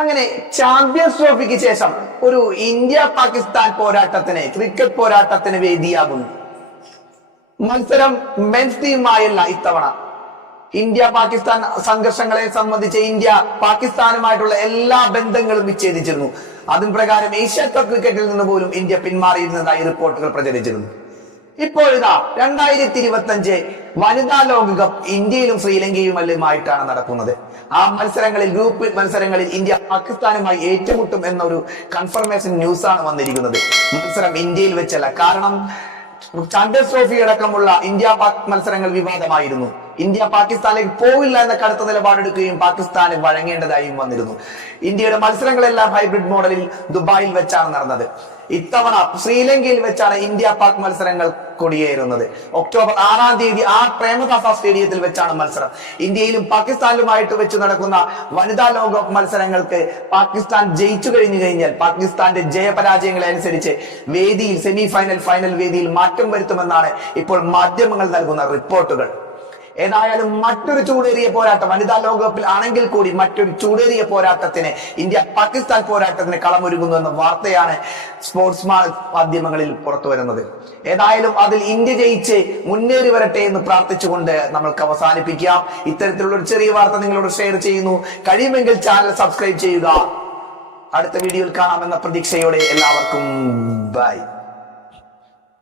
അങ്ങനെ ചാമ്പ്യൻസ് ട്രോഫിക്ക് ശേഷം ഒരു ഇന്ത്യ പാകിസ്ഥാൻ പോരാട്ടത്തിന് ക്രിക്കറ്റ് പോരാട്ടത്തിന് വേദിയാകുന്നു. മത്സരം മെൻസ് ടീമായല്ല ഇത്തവണ. ഇന്ത്യ പാകിസ്ഥാൻ സംഘർഷങ്ങളെ സംബന്ധിച്ച് ഇന്ത്യ പാകിസ്ഥാനുമായിട്ടുള്ള എല്ലാ ബന്ധങ്ങളും വിച്ഛേദിച്ചിരുന്നു. അതിൻ പ്രകാരം ഏഷ്യ കപ്പ് ക്രിക്കറ്റിൽ നിന്ന് പോലും ഇന്ത്യ പിന്മാറിയിരുന്നതായി റിപ്പോർട്ടുകൾ പ്രചരിച്ചിരുന്നു. ഇപ്പോൾ ഇതാ രണ്ടായിരത്തി ഇരുപത്തി അഞ്ച് വനിതാ ലോകകപ്പ് ഇന്ത്യയിലും ശ്രീലങ്കയുമല്ലുമായിട്ടാണ് നടക്കുന്നത്. ആ മത്സരങ്ങളിൽ ഗ്രൂപ്പ് മത്സരങ്ങളിൽ ഇന്ത്യ പാകിസ്ഥാനുമായി ഏറ്റുമുട്ടും എന്നൊരു കൺഫർമേഷൻ ന്യൂസ് ആണ് വന്നിരിക്കുന്നത്. മത്സരം ഇന്ത്യയിൽ വെച്ചല്ല. കാരണം ചാമ്പ്യൻസ് ട്രോഫി അടക്കമുള്ള ഇന്ത്യ പാക് മത്സരങ്ങൾ വിവാദമായിരുന്നു. ഇന്ത്യ പാകിസ്ഥാനിലേക്ക് പോവില്ല എന്ന കടുത്ത നിലപാടെടുക്കുകയും പാകിസ്ഥാന് വഴങ്ങേണ്ടതായും വന്നിരുന്നു. ഇന്ത്യയുടെ മത്സരങ്ങളെല്ലാം ഹൈബ്രിഡ് മോഡലിൽ ദുബായിൽ വെച്ചാണ് നടന്നത്. ഇത്തവണ ശ്രീലങ്കയിൽ വെച്ചാണ് ഇന്ത്യ പാക് മത്സരങ്ങൾ കൊടിയേറുന്നത്. ഒക്ടോബർ ആറാം തീയതി ആ പ്രേമദാസ സ്റ്റേഡിയത്തിൽ വെച്ചാണ് മത്സരം. ഇന്ത്യയിലും പാകിസ്ഥാനിലുമായിട്ട് വെച്ച് നടക്കുന്ന വനിതാ ലോകകപ്പ് മത്സരങ്ങൾക്ക് പാകിസ്ഥാൻ ജയിച്ചു കഴിഞ്ഞു കഴിഞ്ഞാൽ പാകിസ്ഥാന്റെ ജയപരാജയങ്ങളെ അനുസരിച്ച് വേദിയിൽ സെമി ഫൈനൽ ഫൈനൽ വേദിയിൽ മാറ്റം വരുത്തുമെന്നാണ് ഇപ്പോൾ മാധ്യമങ്ങൾ നൽകുന്ന റിപ്പോർട്ടുകൾ. ഏതായാലും മറ്റൊരു ചൂടേറിയ പോരാട്ടം വനിതാ ലോകകപ്പിൽ ആണെങ്കിൽ കൂടി മറ്റൊരു ചൂടേറിയ പോരാട്ടത്തിന് ഇന്ത്യ പാകിസ്ഥാൻ പോരാട്ടത്തിന് കളമൊരുങ്ങുന്നു എന്ന വാർത്തയാണ് സ്പോർട്സ് മാധ്യമങ്ങളിൽ പുറത്തു വരുന്നത്. ഏതായാലും അതിൽ ഇന്ത്യ ജയിച്ച് മുന്നേറി വരട്ടെ എന്ന് പ്രാർത്ഥിച്ചുകൊണ്ട് നമ്മൾക്ക് അവസാനിപ്പിക്കാം. ഇത്തരത്തിലുള്ള ഒരു ചെറിയ വാർത്ത നിങ്ങളോട് ഷെയർ ചെയ്യുന്നു. കഴിയുമെങ്കിൽ ചാനൽ സബ്സ്ക്രൈബ് ചെയ്യുക. അടുത്ത വീഡിയോയിൽ കാണാമെന്ന പ്രതീക്ഷയോടെ എല്ലാവർക്കും ബൈ